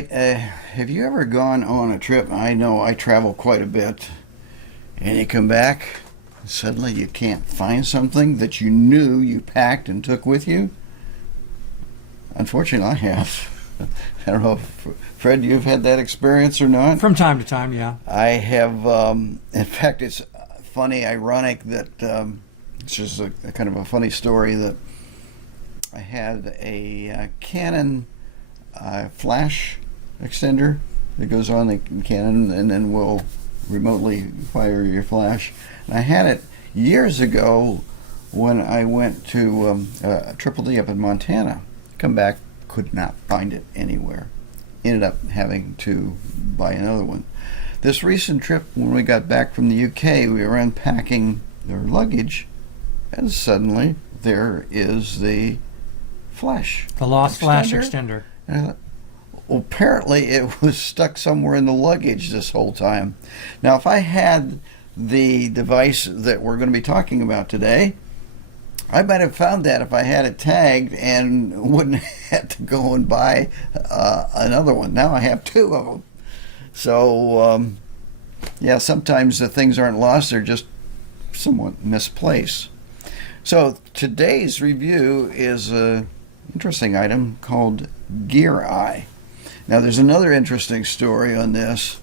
right. Have you ever gone on a trip? I know I travel quite a bit, and you come back, and suddenly you can't find something that you knew you packed and took with you? Unfortunately, I have. I don't know if, Fred, you've had that experience or not? From time to time, yeah. I have. In fact, it's funny, ironic that it's just a kind of a funny story that I had a Canon flash extender that goes on the Canon and then will remotely fire your flash. And I had it years ago when I went to Triple D up in Montana. Come back, could not find it anywhere. Ended up having to buy another one. This recent trip, when we got back from the UK, we were unpacking their luggage, and suddenly there is the flash. The lost flash extender. And I thought, well, apparently it was stuck somewhere in the luggage this whole time. Now, if I had the device that we're going to be talking about today, I might have found that if I had it tagged and wouldn't have to go and buy another one. Now I have two of them. So, yeah, sometimes the things aren't lost, they're just somewhat misplaced. So today's review is an interesting item called Geareye. Now there's another interesting story on this.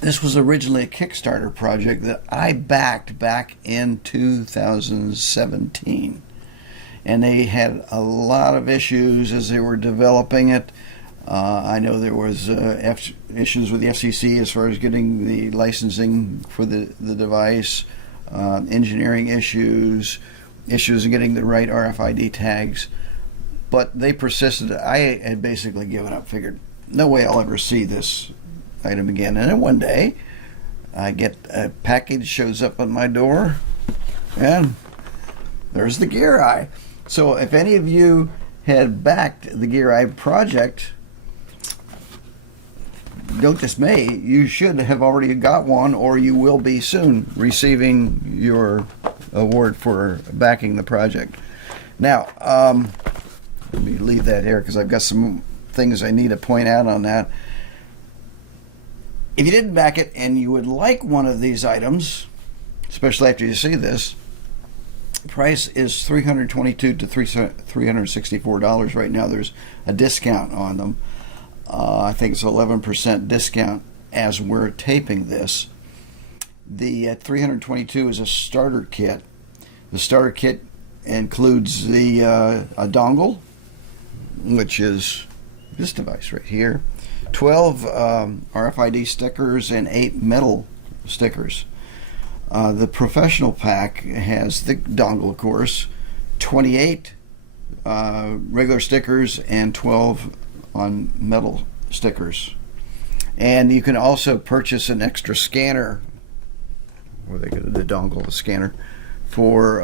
This was originally a Kickstarter project that I backed back in 2017. And they had a lot of issues as they were developing it. I know there was issues with the FCC as far as getting the licensing for the device, engineering issues in getting the right RFID tags. But they persisted. I had basically given up, figured, no way I'll ever see this item again. And then one day, I get a package, shows up on my door, and there's the Geareye. So if any of you had backed the Geareye project, don't dismay, you should have already got one, or you will be soon receiving your award for backing the project. Now, let me leave that here because I've got some things I need to point out on that. If you didn't back it and you would like one of these items, especially after you see this, the price is $322 to $364 right now. There's a discount on them. I think it's 11% discount as we're taping this. The $322 is a starter kit. The starter kit includes the a dongle, which is this device right here, 12 RFID stickers and 8 metal stickers. The professional pack has the dongle, of course, 28 regular stickers and 12 on metal stickers. And you can also purchase an extra scanner, or they get the dongle, the scanner, for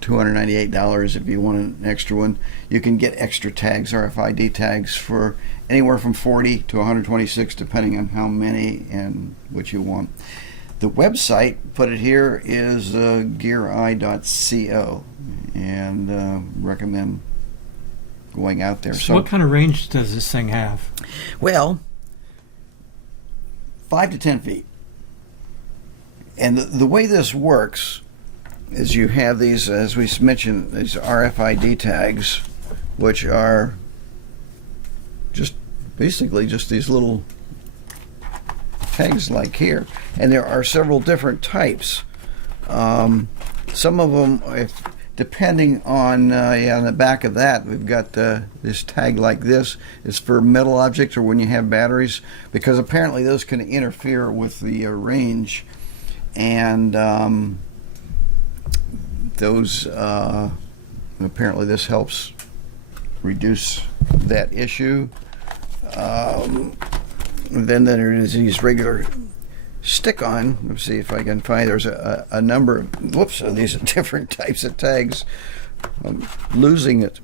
$298 if you want an extra one. You can get extra tags, RFID tags, for anywhere from 40 to 126, depending on how many and what you want. The website, put it here, is geareye.co, and recommend going out there. So what kind of range does this thing have? Well, 5 to 10 feet. And the way this works is you have these, as we mentioned, these RFID tags, which are just basically just these little tags like here. And there are several different types. Some of them, depending on on the back of that, we've got this tag like this is for metal objects or when you have batteries, because apparently those can interfere with the range, and those apparently this helps reduce that issue. Then there is these regular stick-on. Let's see if I can find. There's a number of these different types of tags. I'm losing them.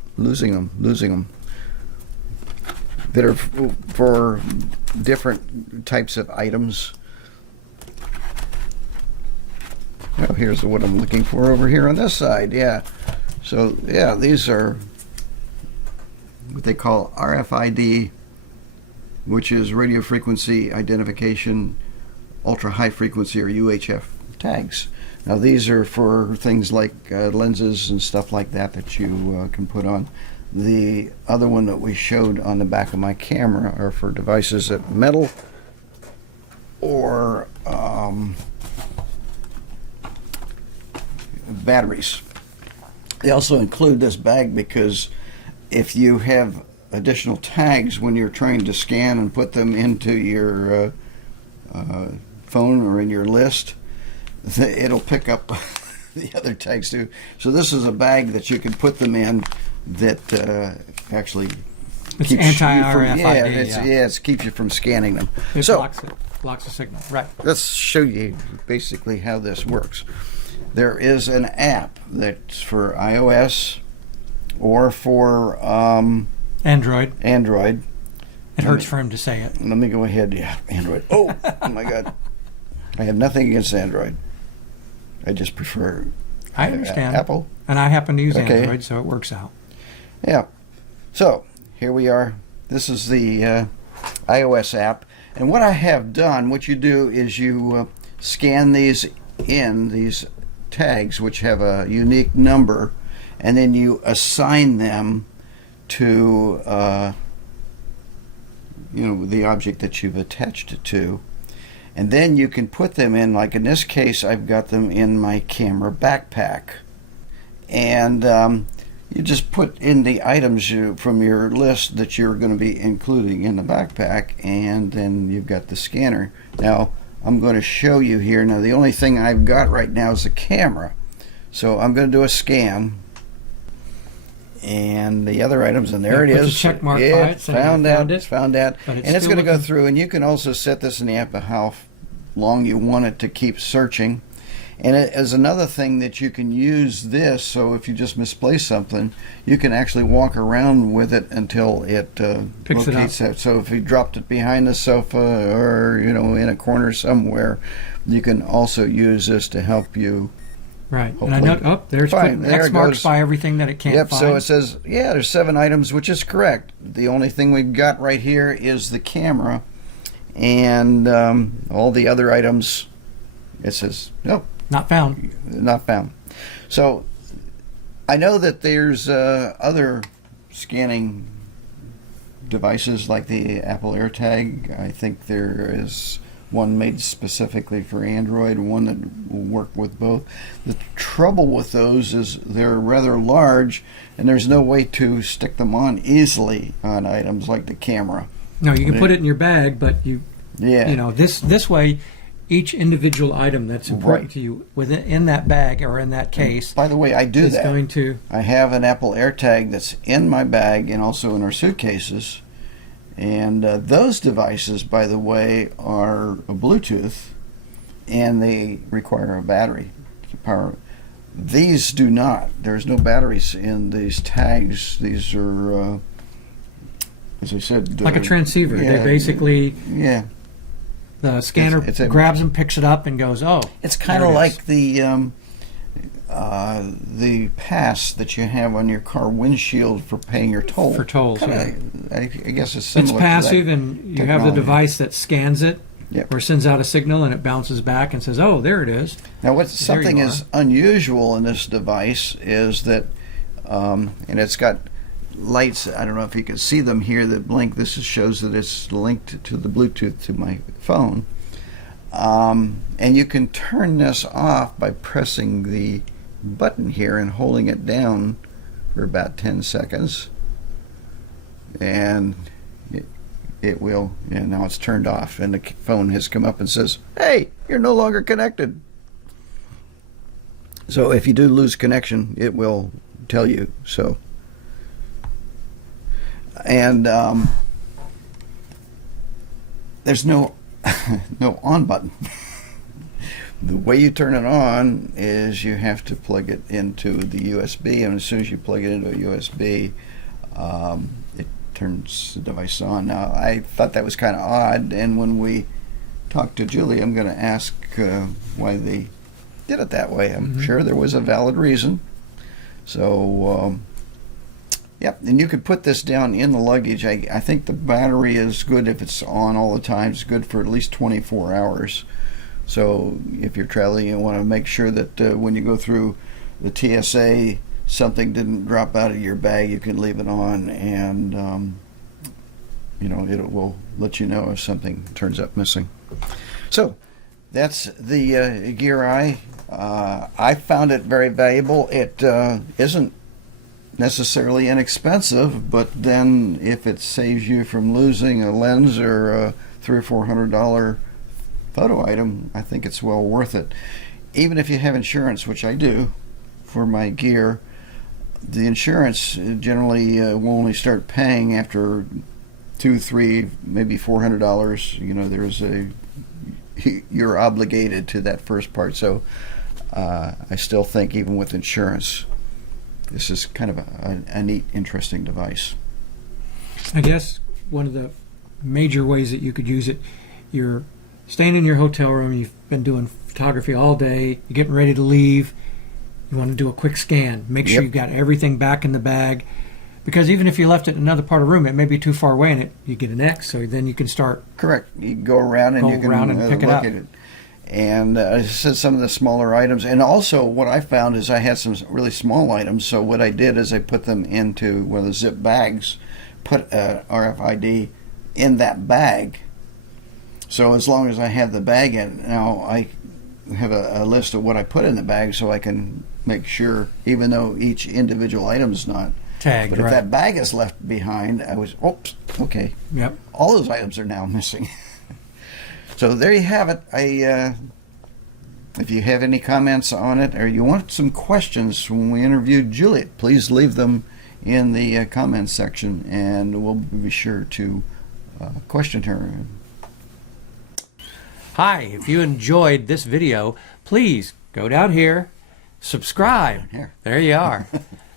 That are for different types of items. Oh, here's what I'm looking for over here on this side. Yeah. So yeah, these are what they call RFID which is radio frequency identification, ultra high frequency or UHF tags. Now these are for things like lenses and stuff like that you can put on. The other one that we showed on the back of my camera are for devices that metal or batteries. They also include this bag because if you have additional tags when you're trying to scan and put them into your phone or in your list, it'll pick up the other tags too. So this is a bag that you can put them in that actually It's keeps anti-RFID. it keeps you from scanning them. It So blocks the signal. Right. let's show you basically how this works. There is an app that's for iOS or for Android. Android. It hurts for him to say it. Let me go ahead. Yeah, Android. Oh my God. I have nothing against Android. I just prefer I understand. Apple. And I happen to use Okay. Android, so it works out. Yeah. So here we are. This is the iOS app. And what I have done, what you do is you scan these tags, which have a unique number, and then you assign them to the object that you've attached it to. And then you can put them in, like in this case, I've got them in my camera backpack. And you just put in the items from your list that you're going to be including in the backpack, and then you've got the scanner. Now, I'm going to show you here. Now, the only thing I've got right now is the camera. So I'm going to do a scan. And the other items, and there it Put the is. check mark by Yeah, it, saying found you out. found it. It's found out. But And it's it's still going to go looking- through, and you can also set this in the app of how long you want it to keep searching. And it is another thing that you can use this, so if you just misplace something, you can actually walk around with it until it Picks it locates up. that. So if you dropped it behind the sofa or in a corner somewhere, you can also use this to help you. Right. And I Hopefully. know, there's Fine, put there X it marks goes. by everything that it can't Yep, find. so it says, there's 7 items, which is correct. The only thing we've got right here is the camera, and all the other items, it says, nope, Not found. not found. So I know that there's other scanning devices like the Apple AirTag. I think there is one made specifically for Android, one that will work with both. The trouble with those is they're rather large, and there's no way to stick them on easily on items like the camera. No, you can put it in your bag, but Yeah. this way, each individual item that's important Right. to you in that bag or in that case By the way, I do is that. going to. I have an Apple AirTag that's in my bag and also in our suitcases. And those devices, by the way, are Bluetooth, and they require a battery to power. These do not. There's no batteries in these tags. These are, as I said, Like a transceiver. They basically, yeah. the scanner It's a- grabs them, picks it up, and goes, oh. It's kind there of it is. like the pass that you have on your car windshield for paying your toll. For tolls, I guess it's similar. It's passive, and you have the technology. device that scans it Yep. or sends out a signal, and it bounces back and says, oh, there it is. Now, what's There something you is unusual in this device is that, and it's got lights. I don't know if you can see them here that blink. This shows that it's linked to the Bluetooth to my phone, and you can turn this off by pressing the button here and holding it down for about 10 seconds, and it will. And now it's turned off, and the phone has come up and says, "Hey, you're no longer connected." So if you do lose connection, it will tell you so. And there's no no on button. The way you turn it on is you have to plug it into the USB, and as soon as you plug it into a USB, it turns the device on. Now, I thought that was kind of odd, and when we talk to Julie, I'm going to ask why they did it that way. I'm sure there was a valid reason. So Yep, and you could put this down in the luggage. I think the battery is good if it's on all the time. It's good for at least 24 hours. So if you're traveling, you want to make sure that when you go through the TSA, something didn't drop out of your bag. You can leave it on, and it will let you know if something turns up missing. So that's the Geareye. I found it very valuable. It isn't necessarily inexpensive, but then if it saves you from losing a lens or a $300 or $400 photo item, I think it's well worth it. Even if you have insurance, which I do for my gear, the insurance generally will only start paying after $200, $300, maybe $400. You're obligated to that first part. So I still think even with insurance, this is kind of a neat, interesting device. I guess one of the major ways that you could use it, you're staying in your hotel room, you've been doing photography all day, you're getting ready to leave, you want to do a quick scan, make sure Yep. you've got everything back in the bag, because even if you left it in another part of the room, it may be too far away, and you get an X, so then you can start. Correct. You can go around and you can pick it look up. at it. And I said some of the smaller items. And also what I found is I had some really small items. So what I did is I put them into one of the zip bags, put RFID in that bag. So as long as I have the bag in, now I have a list of what I put in the bag so I can make sure, even though each individual item is not Tagged, but if right. that bag is left behind, oops, okay. Yep. All those items are now missing. So there you have it. If you have any comments on it or you want some questions when we interviewed Juliet, please leave them in the comments section and we'll be sure to question her. Hi, if you enjoyed this video, please go down here, subscribe. Here. There you are.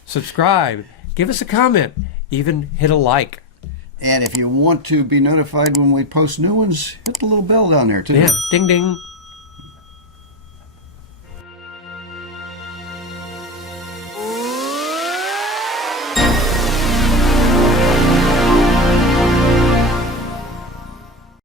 Subscribe. Give us a comment. Even hit a like. And if you want to be notified when we post new ones, hit the little bell down there too. Yeah. Ding, ding.